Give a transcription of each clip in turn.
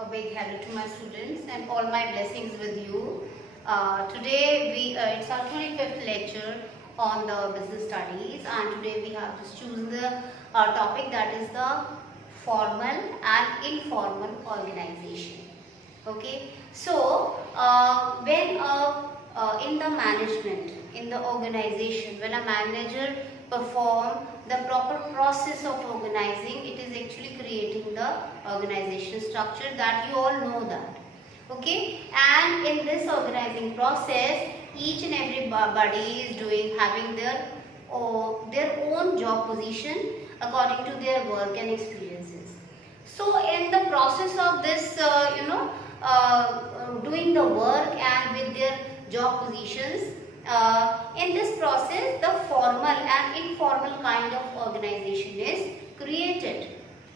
A big hello to my students and all my blessings with you. Today it's our 25th lecture on the business studies, and today we have just chosen the topic that is the formal and informal organization. Okay, so when in the management, in the organization, when a manager perform the proper process of organizing, it is actually creating the organization structure that you all know that. Okay, and in this organizing process, each and everybody is having their own job position according to their work and experiences. So in the process of this doing the work and with their job positions, in this process the formal and informal kind of organization is created.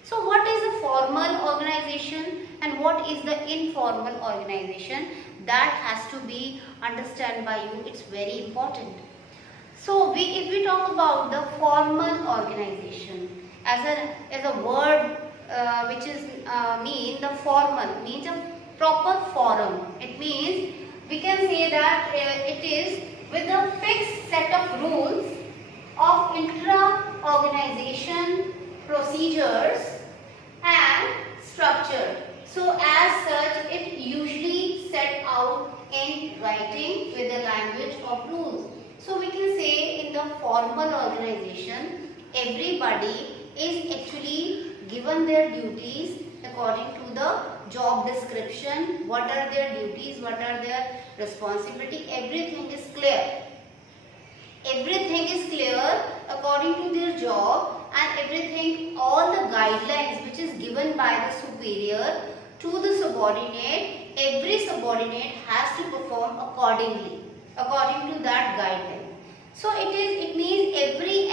So what is a formal organization and what is the informal organization? That has to be understood by you. It's very important. So if we talk about the formal organization as a word which is the formal means a proper forum. It means we can say that it is with a fixed set of rules of intra-organization procedures and structure. So as such, it usually set out in writing with the language of rules. So we can say in the formal organization, everybody is actually given their duties according to the job description. What are their duties, what are their responsibility, everything is clear. Everything is clear according to their job, and everything, all the guidelines which is given by the superior to the subordinate, every subordinate has to perform accordingly, according to that guideline. So it means every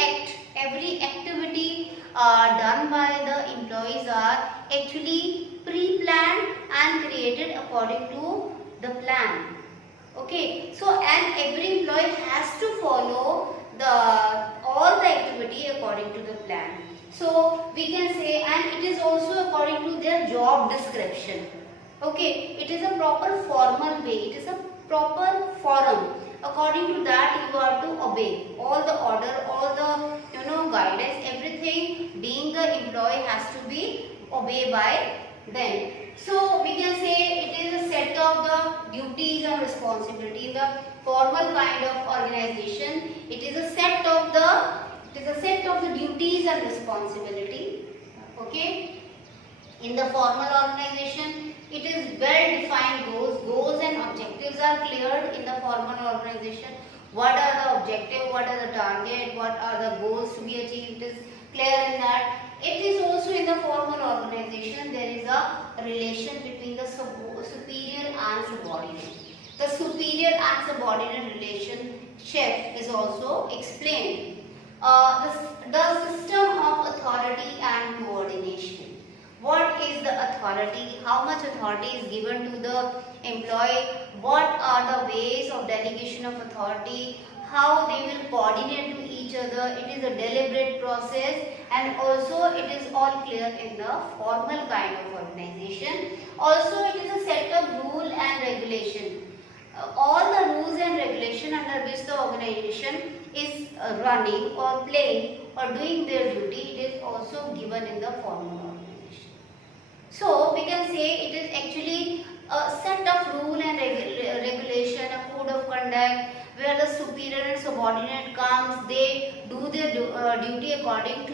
activity done by the employees are actually pre-planned and created according to the plan. Okay, so and every employee has to follow all the activity according to the plan. So we can say, and it is also according to their job description. Okay, it is a proper formal way, it is a proper forum. According to that, you are to obey all the order, all the guidance, everything being the employee has to be obeyed by them. So we can say it is a set of the duties and responsibility. In the formal kind of organization, it is a set of the duties and responsibility. Okay. In the formal organization, it is well defined goals and objectives are cleared in the formal organization. What are the objectives, what are the target, what are the goals to be achieved is clear in that. It is also in the formal organization there is a relation between the superior and subordinate. The superior and subordinate relationship is also explained. The system of authority and coordination. What is the authority? How much authority is given to the employee? What are the ways of delegation of authority? How they will coordinate to each other? It is a deliberate process, and also it is all clear in the formal kind of organization. Also, it is a set of rule and regulation. All the rules and regulation under which the organization is running or playing or doing their duty, it is also given in the formal organization. So we can say it is actually a set of rule and regulation, a code of conduct, where the superior and subordinate comes, they do their duty according to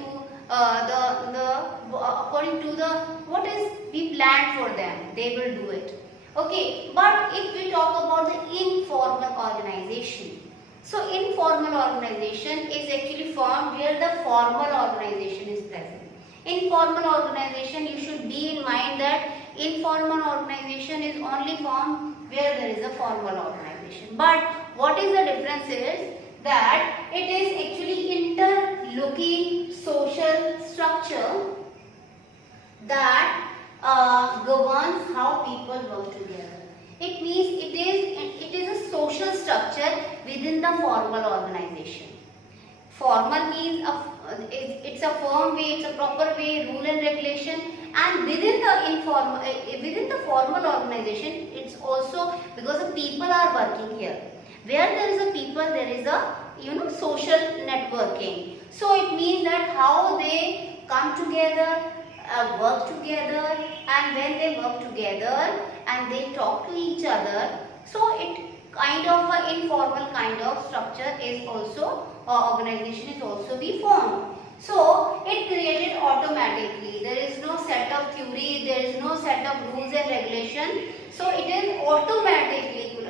what is be planned for them. They will do it. Okay, but if we talk about the informal organization, so informal organization is actually formed where the formal organization is present. Informal organization, you should be in mind that informal organization is only formed where there is a formal organization. But what is the difference is that it is actually interlocking social structure that governs how people work together. It means it is a social structure within the formal organization. Formal means it's a firm way, it's a proper way, rule and regulation. And within the formal organization, it's also because the people are working here. Where there is a people, there is a social networking. So it means that how they come together, work together, and when they work together and they talk to each other, so it kind of an informal kind of structure is also, organization is also be formed. So it created automatically. There is no set of theory, there is no set of rules and regulation. So it is automatically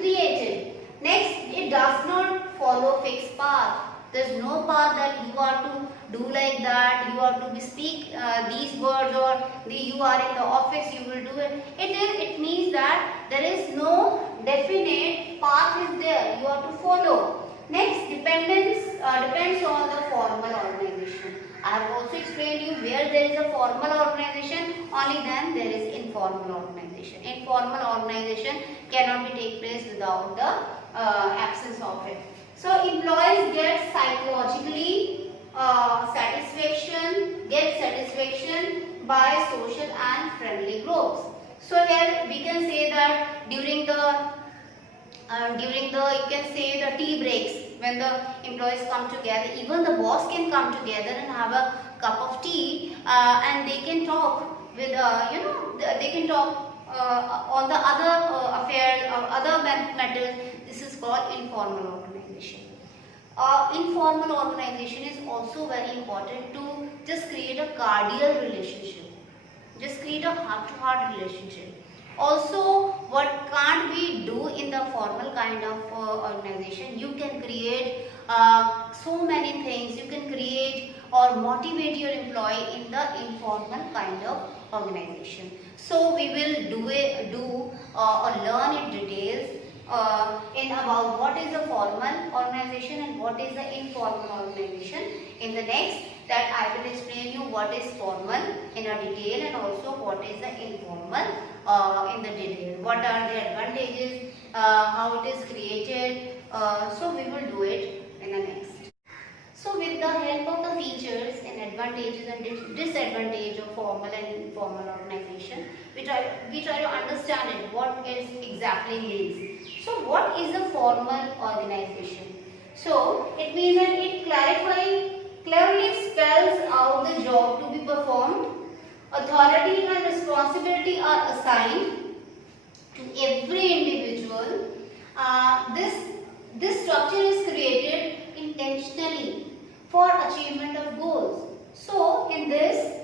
created. Next, it does not follow fixed path. There is no path that you are to do like that, you are to speak these words, or you are in the office, you will do it. It means that there is no definite path is there, you are to follow. Next, depends on the formal organization. I have also explained you where there is a formal organization, only then there is informal organization. Informal organization cannot be take place without the absence of it. So employees get psychologically satisfaction by social and friendly groups. So here we can say that during the you can say the tea breaks, when the employees come together, even the boss can come together and have a cup of tea, and they can talk with they can talk on the other affairs or other matters. This is called informal organization. Informal organization is also very important to just create a cordial relationship, just create a heart-to-heart relationship. Also, what can't we do in the formal kind of organization? You can create so many things. You can create or motivate your employee in the informal kind of organization. So we will or learn in details in about what is a formal organization and what is the informal organization. In the next, that I will explain you what is formal in a detail and also what is the informal in the detail. What are the advantages, how it is created. So we will do it in the next. So with the help of the features and advantages and disadvantages of formal and informal organization, we try to understand it, what it exactly means. So what is a formal organization? So it means that it clearly spells out the job to be performed. Authority and responsibility are assigned to every individual. This structure is created intentionally for achievement of goals. So in this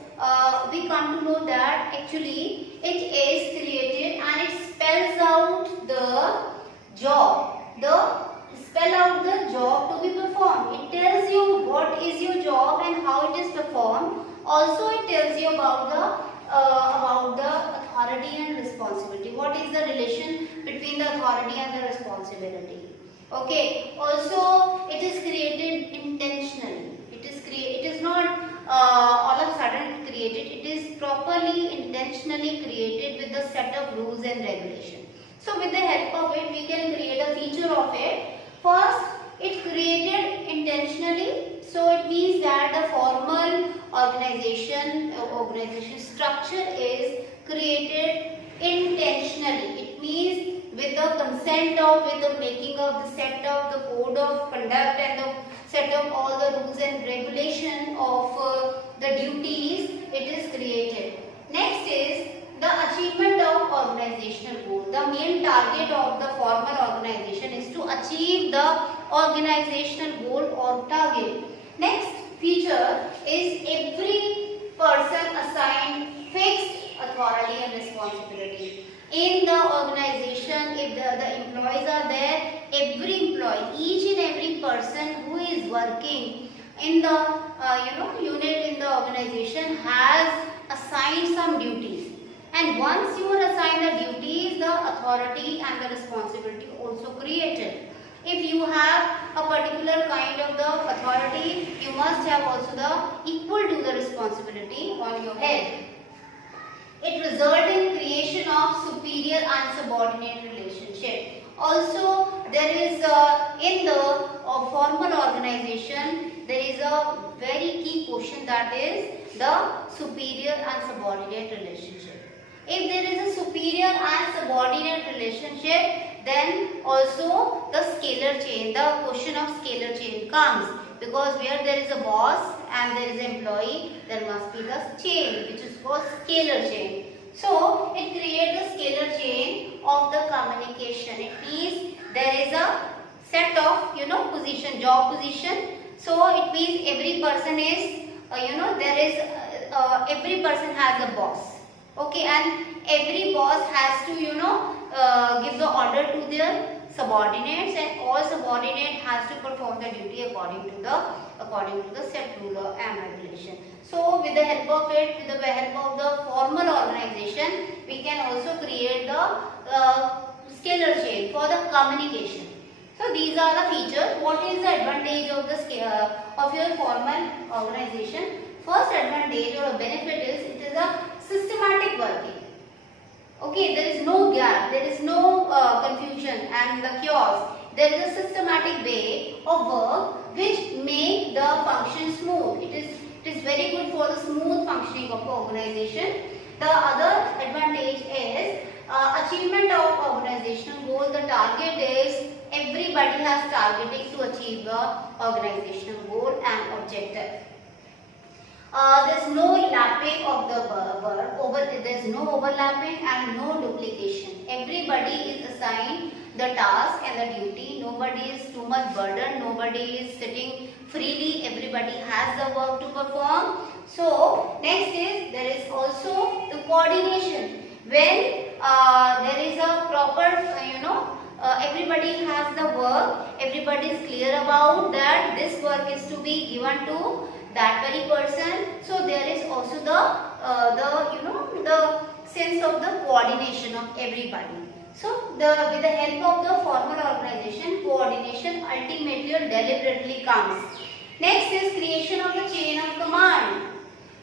we come to know that actually it is created and it spells out the job. Spell out the job to be performed. It tells you what is your job and how it is performed. Also it tells you about the authority and responsibility. What is the relation between the authority and the responsibility? Okay. Also it is created intentionally. It is not all of a sudden created. It is properly intentionally created with the set of rules and regulations. So with the help of it we can create a feature of it. First, it created intentionally. So it means that the formal organization structure is created intentionally. It means with the consent of, with the making of the set of the code of conduct and the set of all the rules and regulation of the duties, it is created. Next is the achievement of organizational goal. The main target of the formal organization is to achieve the organizational goal or target. Next feature is every person assigned fixed authority and responsibility. In the organization, if the employees are there, every employee, each and every person who is working in the unit in the organization has assigned some duties. And once you are assigned the duties, the authority and the responsibility also created. If you have a particular kind of the authority, you must have also the equal to the responsibility on your head. It results in creation of superior and subordinate relationship. Also, there is in the formal organization, there is a very key question, that is the superior and subordinate relationship. If there is a superior and subordinate relationship, then also the scalar chain, the question of scalar chain comes, because where there is a boss and there is an employee, there must be the chain, which is called scalar chain. So it creates a scalar chain of the communication. It means there is a set of position, job position. So it means every person is there is every person has a boss. Okay, and every boss has to give the order to their subordinates, and all subordinate has to perform the duty according to the set rule and regulation. So with the help of it, with the help of the formal organization, we can also create the scalar chain for the communication. So these are the features. What is the advantage of of your formal organization? First advantage or benefit is it is a systematic working. Okay, there is no gap, there is no confusion and the chaos. There is a systematic way of work which make the function smooth. It is very good for the smooth functioning of the organization. The other advantage is achievement of organizational goal. The target is everybody has targeting to achieve the organizational goal and objective. There is no lapping of the work, there is no overlapping and no duplication. Everybody is assigned the task and the duty. Nobody is too much burdened, nobody is sitting freely, everybody has the work to perform. So next is there is also the coordination. When there is a proper everybody has the work, everybody is clear about that this work is to be given to that very person. So there is also the sense of the coordination of everybody. So with the help of the formal organization, coordination ultimately or deliberately comes. Next is creation of the chain of command.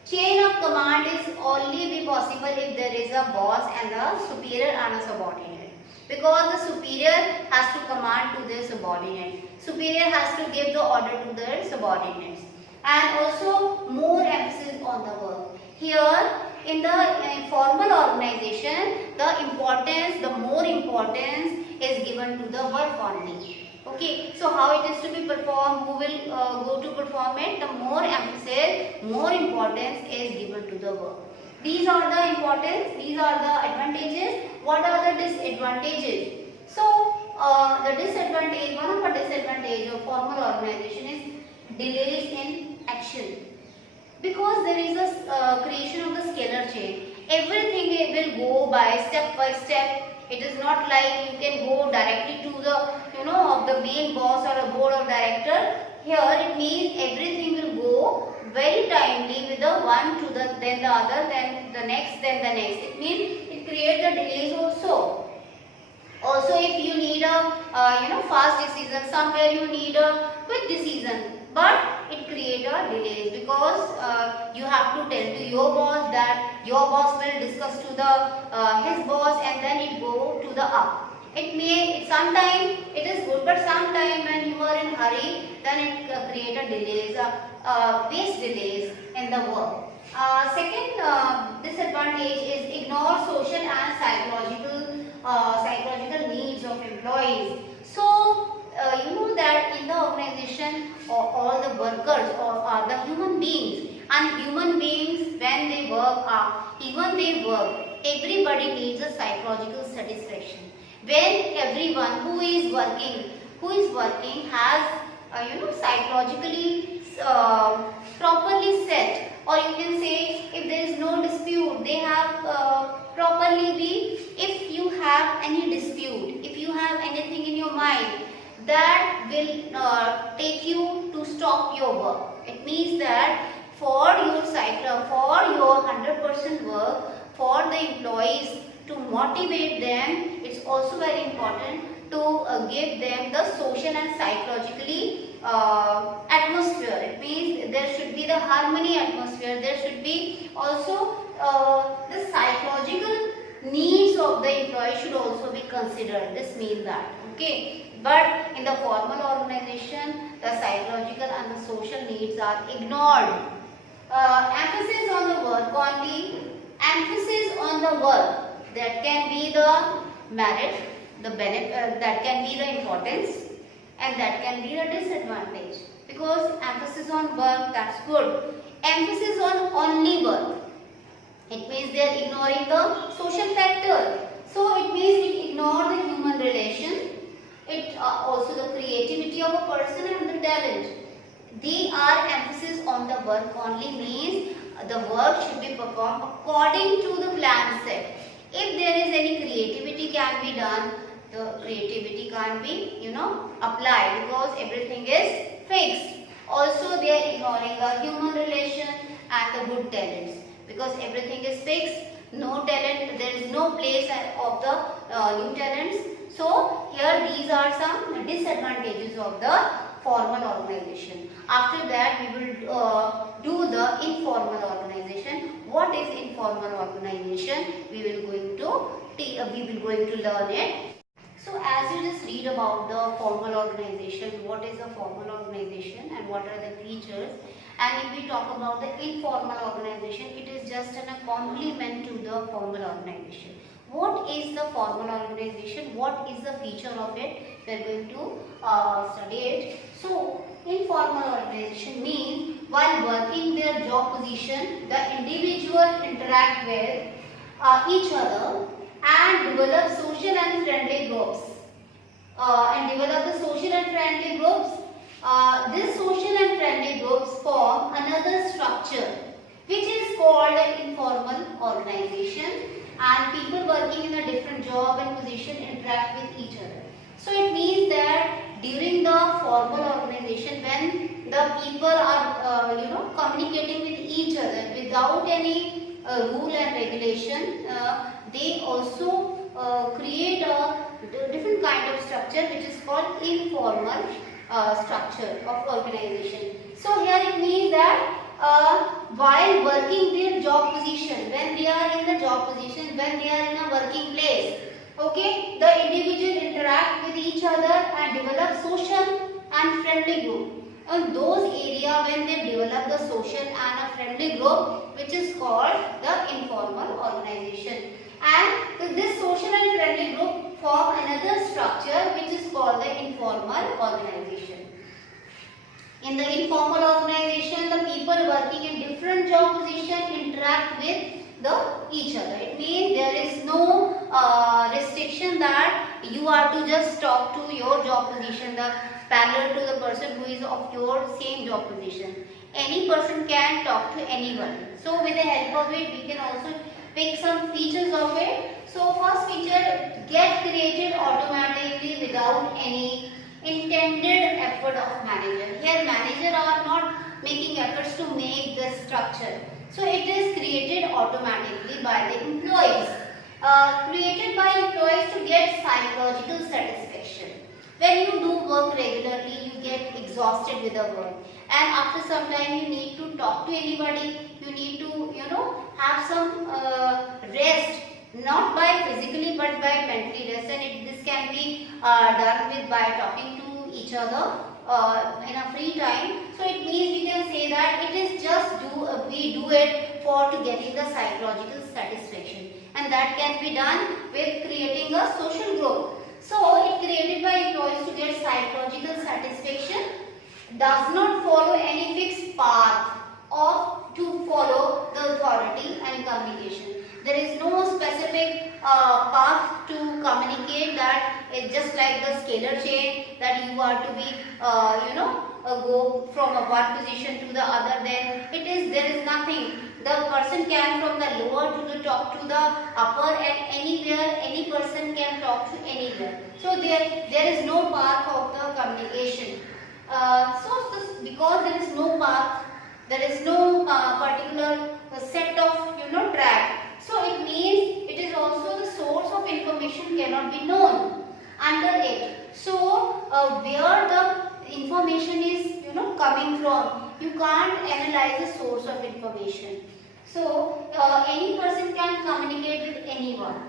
Chain of command is only be possible if there is a boss and a superior and a subordinate. Because the superior has to command to their subordinate. Superior has to give the order to their subordinates. And also more emphasis on the work. Here in the formal organization, the more importance is given to the work only. Okay, so how it is to be performed, who will go to perform it, the more emphasis, more importance is given to the work. These are the importance, these are the advantages. What are the disadvantages? So the disadvantage, one of the disadvantage of formal organization is delays in action. Because there is a creation of the scalar chain, everything will go by step. It is not like you can go directly to the of the main boss or a board of director. Here it means everything will go very timely with the one to the then the other, then the next, then the next. It means it creates the delays also. Also, if you need a fast decision, somewhere you need a quick decision, but it creates a delays because you have to tell to your boss that your boss will discuss to the his boss, and then it go to the up. It may sometimes it is good, but sometimes when you are in hurry, then it create a delays, waste delays in the work. Second disadvantage is ignore social and psychological needs of employees. So you know that in the organization, all the workers are the human beings, and human beings when they work, everybody needs a psychological satisfaction. When everyone who is working has psychologically properly set, or you can say if there is no dispute, they have properly be. If you have any dispute, if you have anything in your mind that will take you to stop your work, it means that for your 100% work, for the employees, to motivate them, it's also very important to give them the social and psychologically atmosphere. It means there should be the harmony atmosphere. There should be also the psychological needs of the employee should also be considered. This means that, okay. But in the formal organization, the psychological and the social needs are ignored. Emphasis on the work only, emphasis on the work. That can be the merit, the benefit, that can be the importance, and that can be the disadvantage. Because emphasis on work, that's good. Emphasis on only work, it means they are ignoring the social factor. So it means it ignore the human relation. It also the creativity of a person and the talent. They are emphasis on the work only means the work should be performed according to the plan set. If there is any creativity can be done, the creativity can't be, applied because everything is fixed. Also they are ignoring the human relation and the good talents because everything is fixed. No talent, there is no place of the new talents. So here these are some disadvantages of the formal organization. After that we will do the informal organization. What is informal organization? We will going to learn it. So as you just read about the formal organization, what is a formal organization and what are the features, and if we talk about the informal organization, it is just a complement to the formal organization. What is the formal organization? What is the feature of it? We are going to study it. So informal organization means while working their job position, the individual interact with each other and develop social and friendly groups. This social and friendly groups form another structure which is called an informal organization, and people working in a different job and position interact with each other. So it means that during the formal organization, when the people are communicating with each other without any rule and regulation, they also create a different kind of structure which is called informal structure of organization. So here it means that while working their job position, when they are in the job position, when they are in a working place, okay, the individual interact with each other and develop social and friendly group. And those area when they develop the social and a friendly group, which is called the informal organization. And this social and friendly group form another structure which is called the informal organization. In the informal organization, the people working in different job position interact with each other. It means there is no restriction that you are to just talk to your job position, the parallel to the person who is of your same job position. Any person can talk to anyone. So with the help of it, we can also pick some features of it. So first feature, get created automatically without any intended effort of manager. Here manager are not making efforts to make this structure. So it is created automatically by the employees. Created by employees to get psychological satisfaction. When you do work regularly, you get exhausted with the work. And after some time you need to talk to anybody. You need to, have some rest. Not by physically but by mentally rest. And this can be done with by talking to each other in a free time. So it means we can say that it is just we do it for to getting the psychological satisfaction, and that can be done with creating a social group. So it created by employees to get psychological satisfaction, does not follow any fixed path of to follow the authority and communication. There is no specific path to communicate, that it's just like the scalar chain, that you are to be go from one position to the other. Then there is nothing. The person can from the lower to the top to the upper, and anywhere any person can talk to anywhere. So there is no path of the communication. Because there is no path, there is no particular set of track. So it means it is also the source of information cannot be known under it. So where the information is coming from, you can't analyze the source of information. So any person can communicate with anyone.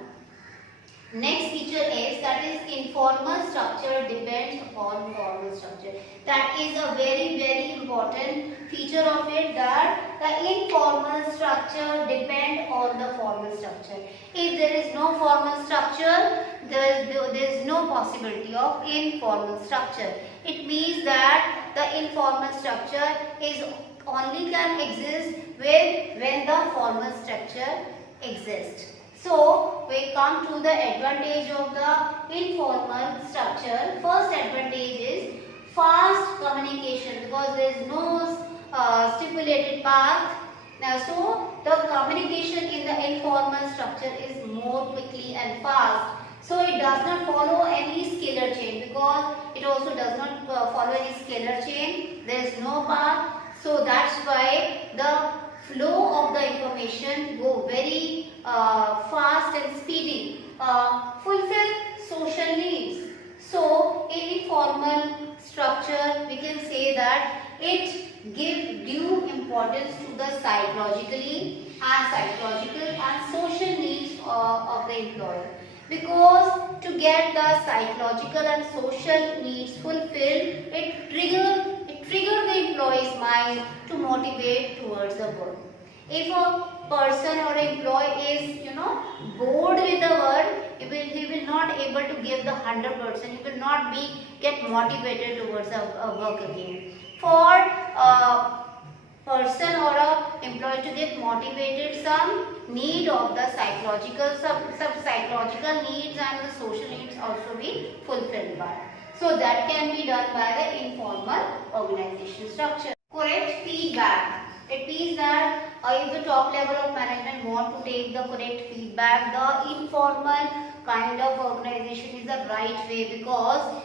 Next feature is that is informal structure depends upon formal structure. That is a very important feature of it, that the informal structure depend on the formal structure. If there is no formal structure, there is no possibility of informal structure. It means that the informal structure is only can exist when the formal structure exists. So, we come to the advantage of the informal structure. First advantage is fast communication, because there is no stipulated path. Now, so the communication in the informal structure is more quickly and fast. So, it does not follow any scalar chain, because it also does not follow any scalar chain. There is no path. So, that's why the flow of the information go very fast and speedy, fulfill social needs. So, in informal structure, we can say that it gives due importance to the psychological and social needs of the employer. Because to get the psychological and social needs fulfilled, it trigger the employee's mind to motivate towards the work. If a person or employee is bored with the work, he will not able to give the 100%. He will not get motivated towards a work again. For a person or a employee to get motivated, some need of the some psychological needs and the social needs also be fulfilled by. So that can be done by the informal organization structure. Correct feedback. It means that if the top level of management want to take the correct feedback, the informal kind of organization is the right way, because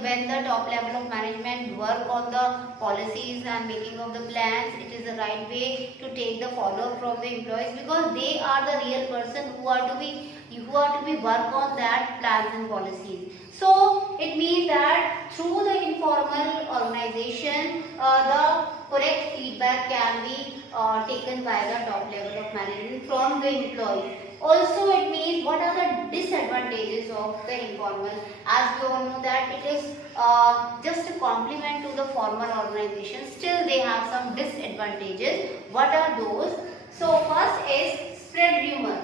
when the top level of management work on the policies and making of the plans, it is the right way to take the follow from the employees, because they are the real person who are to be work on that plans and policies. So it means that through the informal organization, the correct feedback can be taken by the top level of management from the employee. Also, it means what are the disadvantages of the informal? As we all know that it is just a complement to the formal organization. Still, they have some disadvantages. What are those? So first is spread rumor.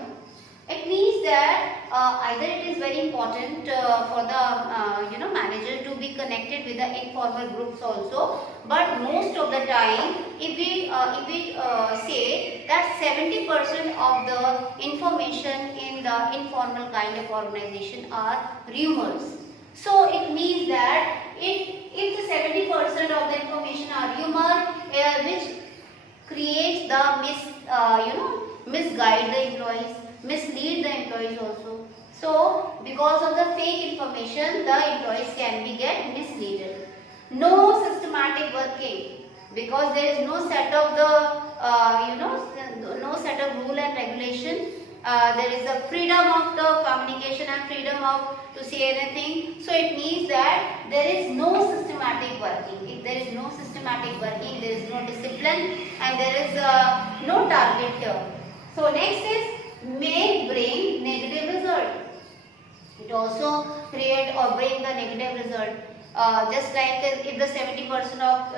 It means that either it is very important for the manager to be connected with the informal groups also, but most of the time, if we say that 70% of the information in the informal kind of organization are rumors. So it means that if the 70% of the information are rumor, which creates the misguide the employees, mislead the employees also. So because of the fake information, the employees can be get misleaded. No systematic working, because there is no set of the no set of rule and regulation. There is a freedom of the communication and freedom of to say anything. So it means that there is no systematic working. If there is no systematic working, there is no discipline and there is no target here. So next is may bring negative result. It also create or bring the negative result. Just like if the 70% of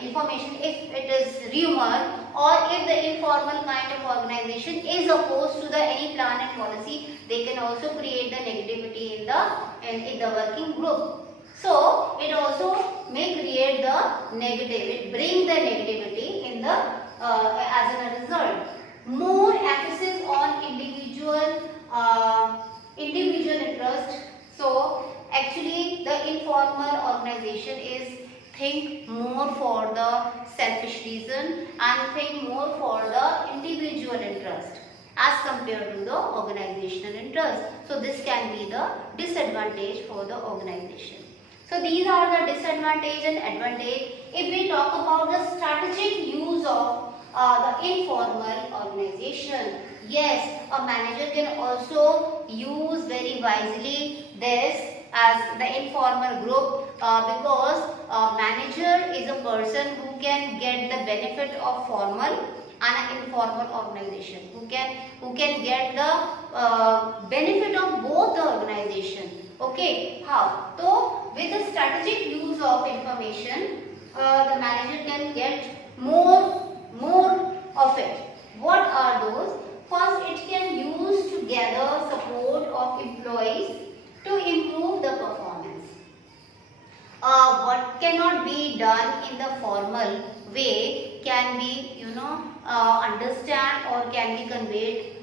information, if it is rumor, or if the informal kind of organization is opposed to the any plan and policy, they can also create the negativity in the working group. So it also may create the negative. It bring the negativity in the as a result. More emphasis on individual interest. So actually the informal organization is think more for the selfish reason and think more for the individual interest as compared to the organizational interest. So this can be the disadvantage for the organization. So these are the disadvantage and advantage. If we talk about the strategic use of the informal organization, yes, a manager can also use very wisely this as the informal group because a manager is a person who who can get the benefit of formal and informal organization, who can get the benefit of both the organization. Okay, how? So with the strategic use of information, the manager can get more of it. What are those? First, it can use to gather support of employees to improve the performance. What cannot be done in the formal way can be, understand or can be conveyed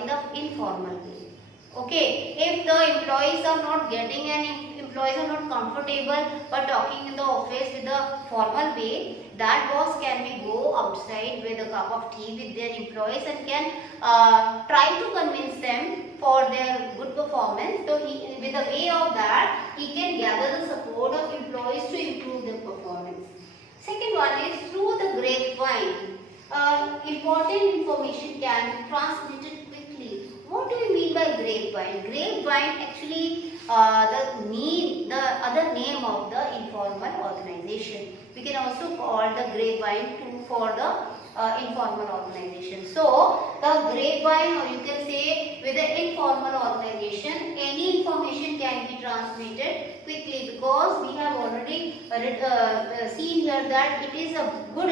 in the informal way. Okay, if the employees are not getting and employees are not comfortable by talking in the office with the formal way, that boss can be go outside with a cup of tea with their employees and can try to convince them for their good performance. So with the way of that, he can gather the support of employees to improve their performance. Second one is through the grapevine. Important information can be transmitted quickly. What do we mean by grapevine? Grapevine actually the other name of the informal organization. We can also call the grapevine too for the informal organization. So the grapevine, or you can say with the informal organization, any information can be transmitted quickly, because we have already seen here that it is a good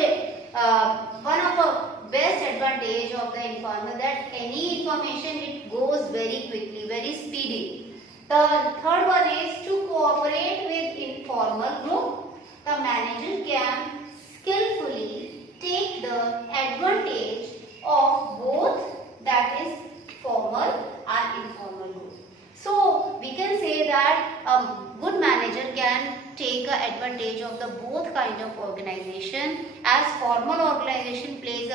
one of the best advantage of the informal, that any information it goes very quickly, very speedy. The third one is to cooperate with informal group. The manager can skillfully take the advantage of both, that is formal and informal group. So we can say that a good manager can take advantage of the both kind of organization, as formal organization plays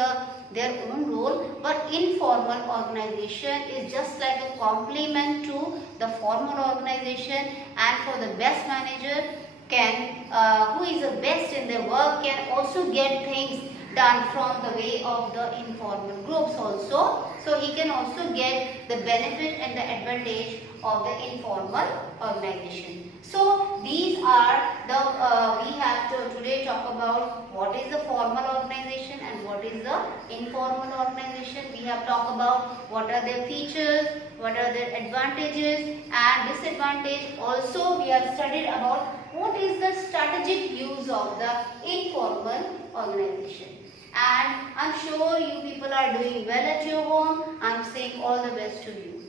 their own role, but informal organization is just like a complement to the formal organization. And for the best manager who is the best in their work, can also get things done from the way of the informal groups also. So he can also get the benefit and the advantage of the informal organization. So these are the we have to today talk about what is the formal organization and what is the informal organization. We have talked about what are their features, what are their advantages and disadvantages. Also we have studied about what is the strategic use of the informal organization. And I'm sure you people are doing well at your home. I'm saying all the best to you.